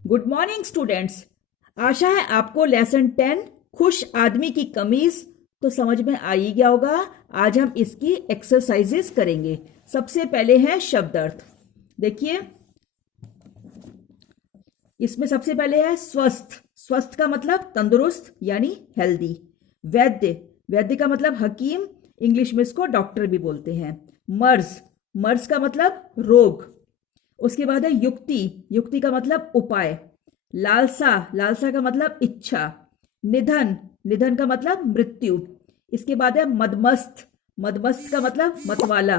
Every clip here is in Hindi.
Good morning students. आशा है आपको लेसन 10 खुश आदमी की कमीज तो समझ में आ ही गया होगा। आज हम इसकी एक्सरसाइजेस करेंगे। सबसे पहले है शब्द अर्थ। देखिए, इसमें सबसे पहले है स्वस्थ। स्वस्थ का मतलब तंदुरुस्त यानी हेल्दी। वैद्य, वैद्य का मतलब हकीम, इंग्लिश में इसको डॉक्टर भी बोलते हैं। मर्ज, मर्ज का मतलब रोग। उसके बाद है युक्ति, युक्ति का मतलब उपाय। लालसा, लालसा का मतलब इच्छा। निधन, निधन का मतलब मृत्यु। इसके बाद है मदमस्त, मदमस्त का मतलब मतवाला।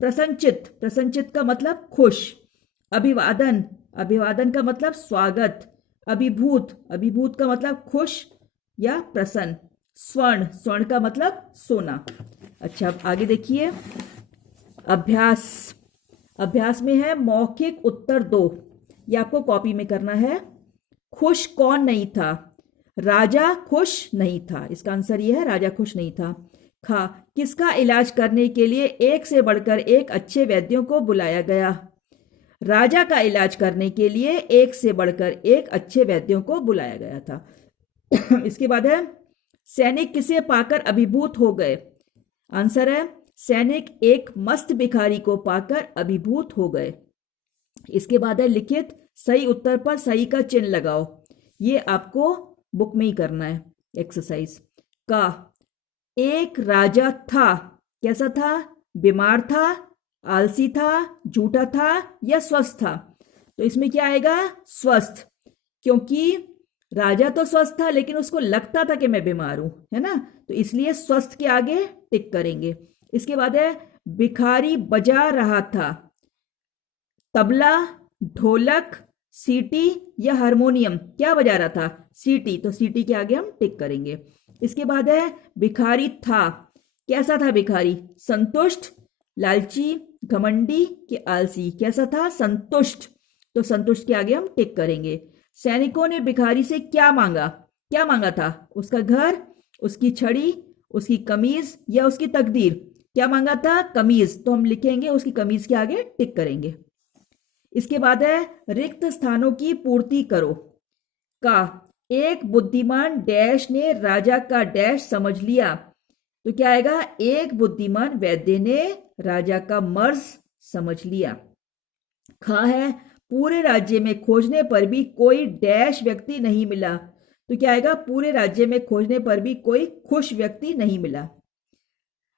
प्रसन्नचित, प्रसन्नचित का मतलब खुश। अभिवादन, अभिवादन का मतलब स्वागत। अभिभूत, अभिभूत का मतलब खुश या प्रसन्न। स्वर्ण, स्वर्ण का मतलब सोना। अच्छा, अब आगे देखिए। अभ्यास, अभ्यास में है मौखिक उत्तर दो। ये आपको कॉपी में करना है। खुश कौन नहीं था? राजा खुश नहीं था। इसका आंसर ये है, राजा खुश नहीं था। खा, किसका इलाज करने के लिए एक से बढ़कर एक अच्छे वैद्यों को बुलाया गया? राजा का इलाज करने के लिए एक से बढ़कर एक अच्छे वैद्यों को बुलाया गया था। इसके बाद है सैनिक किसे पाकर अभिभूत हो गए? आंसर है सैनिक एक मस्त भिखारी को पाकर अभिभूत हो गए। इसके बाद है लिखित सही उत्तर पर सही का चिन्ह लगाओ। ये आपको बुक में ही करना है एक्सरसाइज का। एक राजा था, कैसा था? बीमार था, आलसी था, झूठा था या स्वस्थ था? तो इसमें क्या आएगा? स्वस्थ, क्योंकि राजा तो स्वस्थ था लेकिन उसको लगता था कि मैं बीमार हूं, है ना? तो इसलिए स्वस्थ के आगे टिक करेंगे। इसके बाद है भिखारी बजा रहा था, तबला, ढोलक, सीटी या हारमोनियम? क्या बजा रहा था? सीटी, तो सीटी के आगे हम टिक करेंगे। इसके बाद है भिखारी था, कैसा था भिखारी? संतुष्ट, लालची, घमंडी कि आलसी? कैसा था? संतुष्ट, तो संतुष्ट के आगे हम टिक करेंगे। सैनिकों ने भिखारी से क्या मांगा? क्या मांगा था? उसका घर, उसकी छड़ी, उसकी कमीज या उसकी तकदीर? क्या मांगा था? कमीज, तो हम लिखेंगे उसकी कमीज के आगे टिक करेंगे। इसके बाद है रिक्त स्थानों की पूर्ति करो का। एक बुद्धिमान डैश ने राजा का डैश समझ लिया, तो क्या आएगा? एक बुद्धिमान वैद्य ने राजा का मर्ज समझ लिया। खा है पूरे राज्य में खोजने पर भी कोई डैश व्यक्ति नहीं मिला, तो क्या आएगा? पूरे राज्य में खोजने पर भी कोई खुश व्यक्ति नहीं मिला।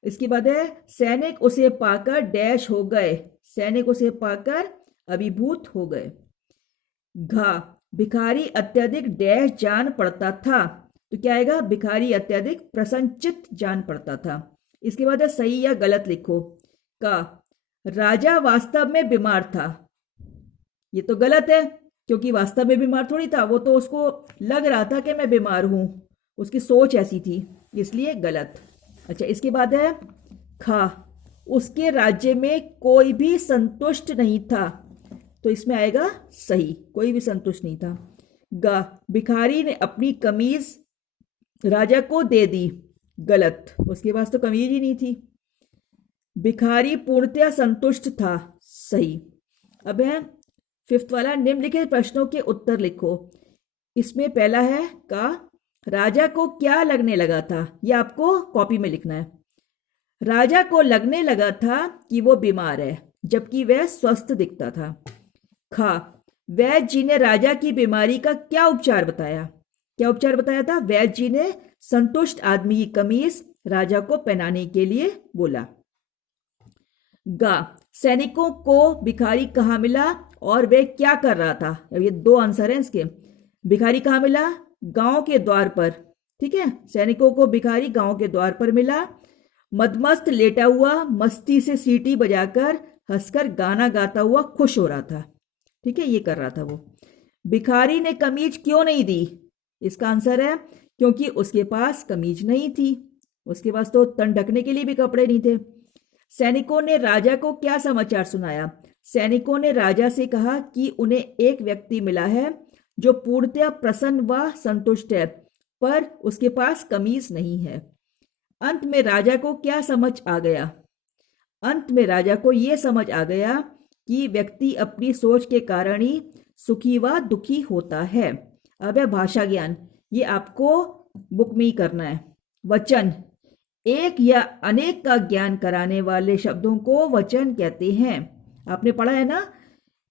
इसके बाद है सैनिक उसे पाकर डैश हो गए, सैनिक उसे पाकर अभिभूत हो गए। घा, भिखारी अत्यधिक डैश जान पड़ता था, तो क्या आएगा? भिखारी अत्यधिक प्रसन्नचित जान पड़ता था। इसके बाद है सही या गलत लिखो का। राजा वास्तव में बीमार था, ये तो गलत है क्योंकि वास्तव में बीमार थोड़ी था, वो तो उसको लग रहा था कि मैं बीमार हूं, उसकी सोच ऐसी थी, इसलिए गलत। अच्छा, इसके बाद है खा, उसके राज्य में कोई भी संतुष्ट नहीं था, तो इसमें आएगा सही, कोई भी संतुष्ट नहीं था। गा, भिखारी ने अपनी कमीज राजा को दे दी, गलत, उसके पास तो कमीज ही नहीं थी। भिखारी पूर्णतया संतुष्ट था, सही। अब है फिफ्थ वाला, निम्नलिखित प्रश्नों के उत्तर लिखो। इसमें पहला है का, राजा को क्या लगने लगा था? यह आपको कॉपी में लिखना है। राजा को लगने लगा था कि वो बीमार है जबकि वह स्वस्थ दिखता था। खा, वैद्य जी ने राजा की बीमारी का क्या उपचार बताया? क्या उपचार बताया था? वैद्य जी ने संतुष्ट आदमी की कमीज राजा को पहनाने के लिए बोला। गा, सैनिकों को भिखारी कहाँ मिला और वह क्या कर रहा था? अब ये दो आंसर हैं इसके। भिखारी कहाँ मिला? गांव के द्वार पर, ठीक है। सैनिकों को भिखारी गांव के द्वार पर मिला। मदमस्त लेटा हुआ मस्ती से सीटी बजाकर हंसकर गाना गाता हुआ खुश हो रहा था, ठीक है, ये कर रहा था वो। भिखारी ने कमीज क्यों नहीं दी? इसका आंसर है क्योंकि उसके पास कमीज नहीं थी, उसके पास तो तन ढकने के लिए भी कपड़े नहीं थे। सैनिकों ने राजा को क्या समाचार सुनाया? सैनिकों ने राजा से कहा कि उन्हें एक व्यक्ति मिला है जो पूर्णतया प्रसन्न व संतुष्ट है, पर उसके पास कमीज नहीं है। अंत में राजा को क्या समझ आ गया? अंत में राजा को यह समझ आ गया कि व्यक्ति अपनी सोच के कारण ही सुखी व दुखी होता है। अब है भाषा ज्ञान, ये आपको बुक में ही करना है। वचन, एक या अनेक का ज्ञान कराने वाले शब्दों को वचन कहते हैं। आपने पढ़ा है ना,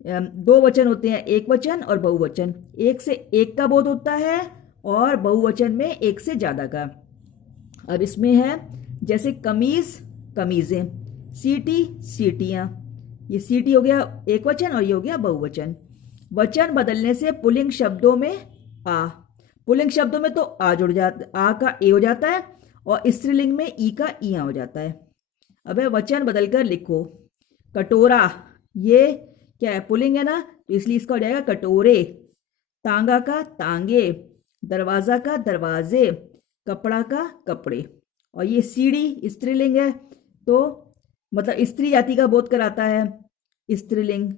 दो वचन होते हैं, एक वचन और बहुवचन। एक से एक का बोध होता है और बहुवचन में एक से ज्यादा का। अब इसमें है जैसे कमीज, कमीजें, सीटी, सीटियां। ये सीटी हो गया एक वचन और ये हो गया बहुवचन। वचन बदलने से पुल्लिंग शब्दों में आ, पुल्लिंग शब्दों में तो आ जुड़ जाता, आ का ए हो जाता है और स्त्रीलिंग में ई का इया हो जाता है। अब है वचन बदलकर लिखो। कटोरा, ये क्या है, पुल्लिंग है ना, तो इसलिए इसका हो जाएगा कटोरे। तांगा का तांगे, दरवाजा का दरवाजे, कपड़ा का कपड़े। और ये सीढ़ी स्त्रीलिंग है, तो मतलब स्त्री जाति का बोध कराता है स्त्रीलिंग,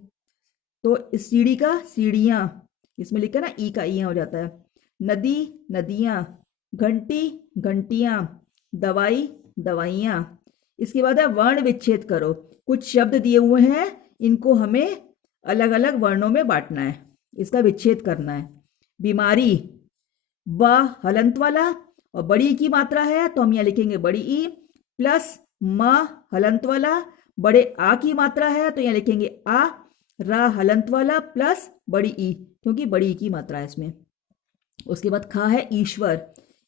तो सीढ़ी का सीढ़ियां, इसमें लिखा ना ई का इया हो जाता है। नदी, नदियां, घंटी, घंटियां, दवाई, दवाइयां। इसके बाद है वर्ण विच्छेद करो। कुछ शब्द दिए हुए हैं, इनको हमें अलग अलग वर्णों में बांटना है, इसका विच्छेद करना है। बीमारी, ब हलंत वाला और बड़ी ई की मात्रा है तो हम यहाँ लिखेंगे बड़ी ई, प्लस म हलंत वाला, बड़े आ की मात्रा है तो यहाँ लिखेंगे आ, रा हलंत वाला प्लस बड़ी ई, क्योंकि बड़ी ई की मात्रा है इसमें। उसके बाद खा है ईश्वर,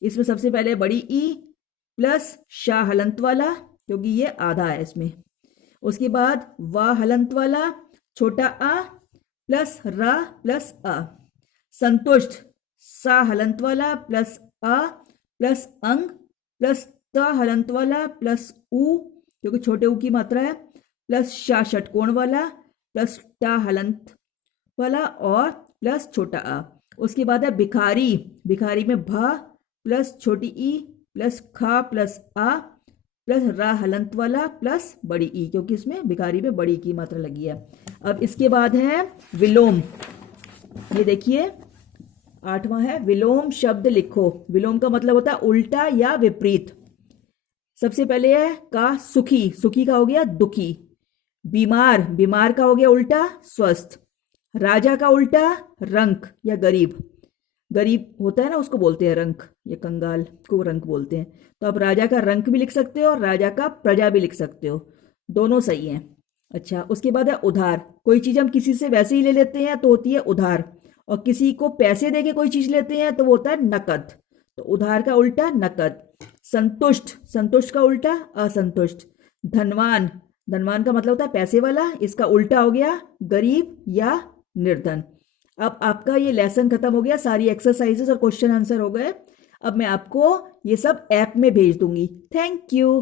इसमें सबसे पहले बड़ी ई प्लस शाह हलंत वाला, क्योंकि ये आधा है इसमें। उसके बाद वाह हलंत वाला, छोटा आ प्लस रा प्लस आ। संतुष्ट, सा हलंत वाला प्लस आ प्लस अंग प्लस त हलंत वाला प्लस ऊ, क्योंकि छोटे ऊ की मात्रा है, प्लस शा षटकोण वाला प्लस टा हलंत वाला और प्लस छोटा आ। उसके बाद है भिखारी, भिखारी में भा प्लस छोटी ई प्लस खा प्लस आ प्लस रा हलंत वाला प्लस बड़ी ई, क्योंकि इसमें भिखारी में बड़ी की मात्रा लगी है। अब इसके बाद है विलोम, ये देखिए 8वां है विलोम शब्द लिखो। विलोम का मतलब होता है उल्टा या विपरीत। सबसे पहले है का सुखी, सुखी का हो गया दुखी। बीमार, बीमार का हो गया उल्टा स्वस्थ। राजा का उल्टा रंक या गरीब, गरीब होता है ना उसको बोलते हैं रंक, या कंगाल को रंक बोलते हैं। तो आप राजा का रंक भी लिख सकते हो और राजा का प्रजा भी लिख सकते हो, दोनों सही हैं। अच्छा, उसके बाद है उधार, कोई चीज हम किसी से वैसे ही ले लेते हैं तो होती है उधार, और किसी को पैसे देके कोई चीज लेते हैं तो वो होता है नकद, तो उधार का उल्टा नकद। संतुष्ट, संतुष्ट का उल्टा असंतुष्ट। धनवान, धनवान का मतलब होता है पैसे वाला, इसका उल्टा हो गया गरीब या निर्धन। अब आपका ये लेसन खत्म हो गया, सारी एक्सरसाइजेस और क्वेश्चन आंसर हो गए। अब मैं आपको ये सब ऐप में भेज दूंगी। Thank you.